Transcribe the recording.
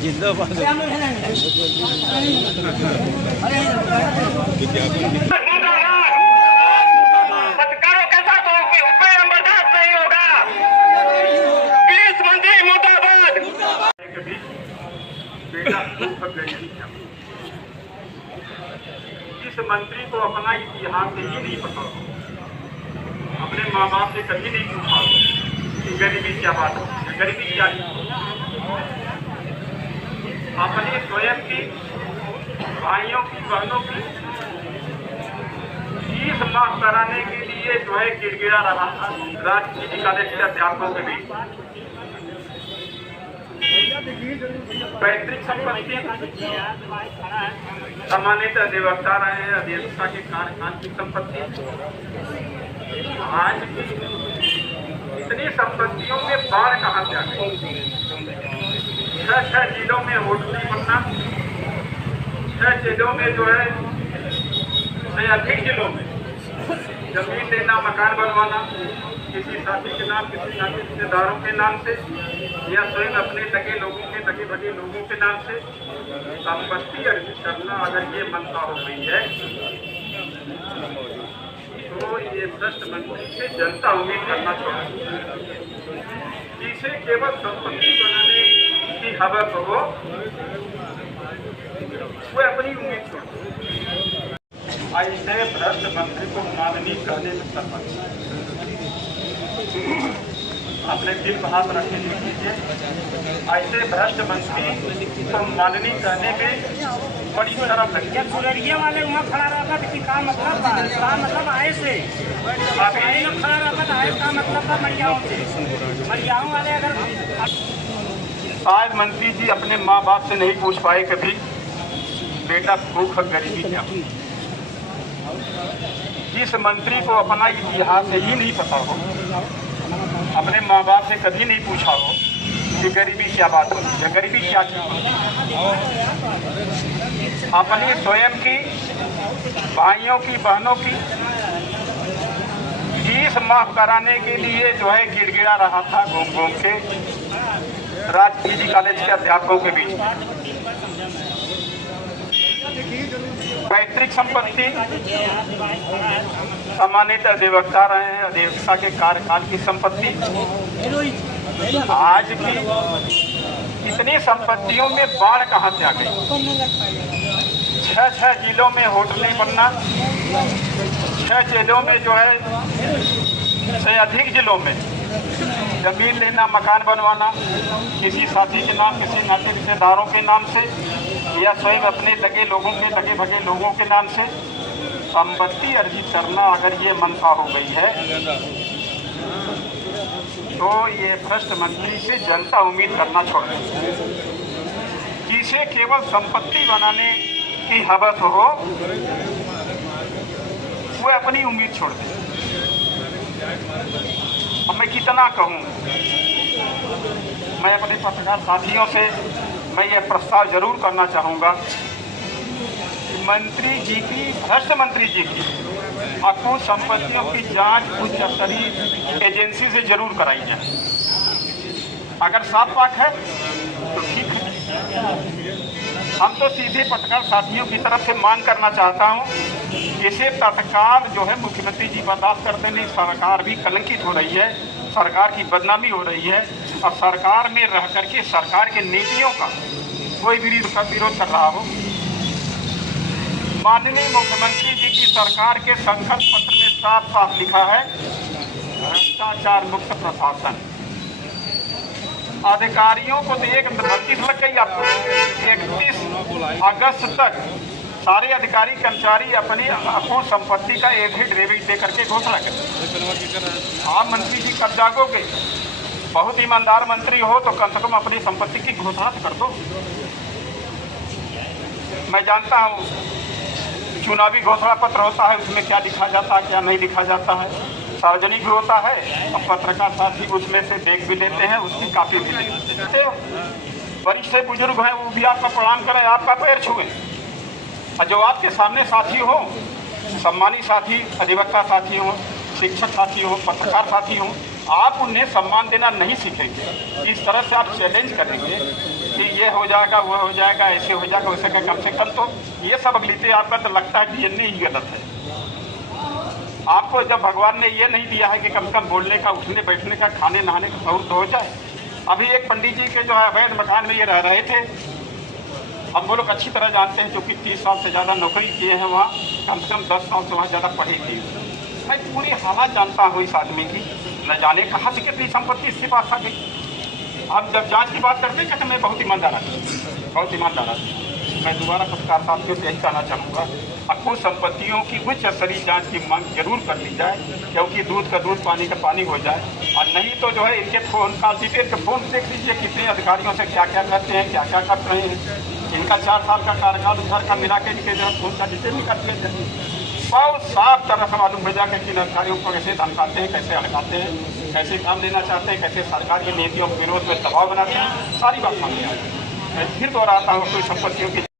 जिंदाबाद। पत्रकारों के साथ उपयोग बर्दाश्त नहीं होगा। पुलिस मंत्री मुर्दाबाद। इस मंत्री को अपना इतिहास से ही नहीं पता, अपने माँ बाप से कभी नहीं पूछा कि गरीबी क्या बात है, गरीबी क्या है। अपने स्वयं की भाइयों की बहनों की फीस माफ कराने के लिए जो है गिड़गिड़ा रहा था राजनीति कॉलेज के अध्यापकों के बीच। पैतृक संपत्ति सामान्यतः अधिवक्ता रहे हैं, अधिवक्ता के कार्यकाल की संपत्ति आज की इतनी संपत्तियों में बाढ़ कहाँ से आ गई। 6 जिलों में होटल बनना, 6 जिलों में जो है अधिक जिलों में जमीन देना, मकान बनवाना किसी साथी के नाम, किसी साथी रिश्तेदारों के नाम से या स्वयं अपने लगे लोगों के लगे भगे लोगों के नाम से संपत्ति अर्जित करना अगर ये मनता हो गई है तो ये भ्रष्ट मंत्री से जनता उम्मीद करना चाहिए। इसे केवल संपत्ति बनाने की हवस हो वो अपनी उम्मीद छोड़। ऐसे भ्रष्ट मंत्री को माननीय कहने में सरपंच अपने दिल पर हाथ रख के लीजिए। ऐसे भ्रष्ट मंत्री को माननीय कहने में बड़ी शर्म लगती है। गुलरिया वाले वहाँ खड़ा रहता कि का मतलब आए से खड़ा रहता आए का मतलब था मरियाओं वाले। अगर आज मंत्री जी अपने माँ बाप से नहीं पूछ पाए कभी बेटा भूख गरीबी क्या। जिस मंत्री को अपना इतिहास ही नहीं पता हो, अपने माँ बाप से कभी नहीं पूछा हो कि गरीबी क्या बात होती है, गरीबी क्या चीज होती है। अपनी स्वयं की भाइयों की बहनों की फीस माफ कराने के लिए जो है गिड़गिड़ा रहा था घूम घूम के राजनीति कॉलेज के अध्यापकों के बीच। पैतृक संपत्ति सामान्यतः अधिवक्ता रहे हैं, अधिवक्ता के कार्यकाल की संपत्ति आज की इतनी संपत्तियों में बाढ़ कहाँ से आ गई। 6 जिलों में होटलें बनना, 6 जिलों में जो है से अधिक जिलों में जमीन लेना, मकान बनवाना किसी साथी के नाम, किसी नाते रिश्तेदारों के नाम से या स्वयं अपने लगे लोगों के लगे भगे लोगों के नाम से संपत्ति अर्जित करना अगर ये मनसा हो गई है तो ये भ्रष्ट मंत्री से जनता उम्मीद करना छोड़ दे। जिसे केवल संपत्ति बनाने की हवस हो वो अपनी उम्मीद छोड़ दे। अब मैं कितना कहूँ, मैं अपने पत्रकार साथियों से मैं ये प्रस्ताव जरूर करना चाहूँगा कि मंत्री जी की, भ्रष्ट मंत्री जी की अकुत संपत्तियों की जांच उच्च स्तरीय एजेंसी से जरूर कराई जाए। अगर साफ पाक है तो ठीक है। हम तो सीधे पत्रकार साथियों की तरफ से मांग करना चाहता हूँ, इसे तत्काल जो है मुख्यमंत्री जी बर्दाश्त करते नहीं। सरकार भी कलंकित हो रही है, सरकार की बदनामी हो रही है और सरकार में रह करके सरकार के नीतियों का कोई विरोध कर रहा हो। माननीय मुख्यमंत्री जी की सरकार के संकल्प पत्र में साफ साफ लिखा है भ्रष्टाचार मुक्त प्रशासन। अधिकारियों को तो एक नोटिस लग गई आपको 31 अगस्त तक सारे अधिकारी कर्मचारी अपनी अपूर्ण संपत्ति का एफिडेविट दे करके घोषणा करें। आप मंत्री जी कब जागोगे? बहुत ईमानदार मंत्री हो तो कम से कम अपनी संपत्ति की घोषणा कर दो। मैं जानता हूँ चुनावी घोषणा पत्र होता है, उसमें क्या लिखा जाता है क्या नहीं लिखा जाता है, सार्वजनिक भी होता है और पत्रकार साथी उसमें से देख भी लेते हैं, उसकी कापी भी लेते हैं। वरिष्ठ बुजुर्ग हैं वो भी आपका प्रणाम करें, आपका पैर छुएं, और जो आपके सामने साथी हो, सम्मानी साथी, अधिवक्ता साथी हो, शिक्षक साथी हो, पत्रकार साथी हो, आप उन्हें सम्मान देना नहीं सीखेंगे। इस तरह से आप चैलेंज करेंगे कि ये हो जाएगा, वो हो जाएगा, ऐसे हो जाएगा, वैसे का, कम से कम तो ये सब अगलिते आपका तो लगता है डीएनए ही गलत है। आपको जब भगवान ने ये नहीं दिया है कि कम से कम बोलने का, उठने बैठने का, खाने नहाने का शऊर तो हो जाए। अभी एक पंडित जी के जो है अवैध मकान में ये रह रहे थे, हम वो लोग अच्छी तरह जानते हैं, क्योंकि 30 साल से ज़्यादा नौकरी किए हैं वहाँ, कम से कम 10 साल से वहाँ ज़्यादा पढ़े थे। मैं पूरी हालत जानता हूँ इस आदमी की, न जाने कहाँ से कितनी संपत्ति इसके पास आ गई। हम जब जांच की बात करते हैं, कहते मैं बहुत ईमानदार आदमी, बहुत ईमानदार आदमी। मैं दोबारा पत्रकार साथियों से यही कहना चाहूँगा, अकुल संपत्तियों की उच्च स्तरीय जांच की मांग जरूर कर ली जाए, क्योंकि दूध का दूध, पानी का पानी हो जाए। और नहीं तो जो है इनके फोन का डिटेल के फोन देख लीजिए, कितने अधिकारियों से क्या क्या करते हैं, क्या क्या कर रहे हैं। इनका 4 साल का कार्यकाल उधर का मिला के इनके जो फोन का डिटेल निकाल दिया जाए। बहुत साफ तरह से मालूम हो जाएगा कि अधिकारियों को कैसे धमकाते हैं, कैसे हड़काते हैं, कैसे काम लेना चाहते हैं, कैसे सरकार की नीतियों के विरोध में दबाव बनाते हैं, सारी बात सामने आ जाए। मैं फिर दोहराता हूँ, कोई संपत्तियों की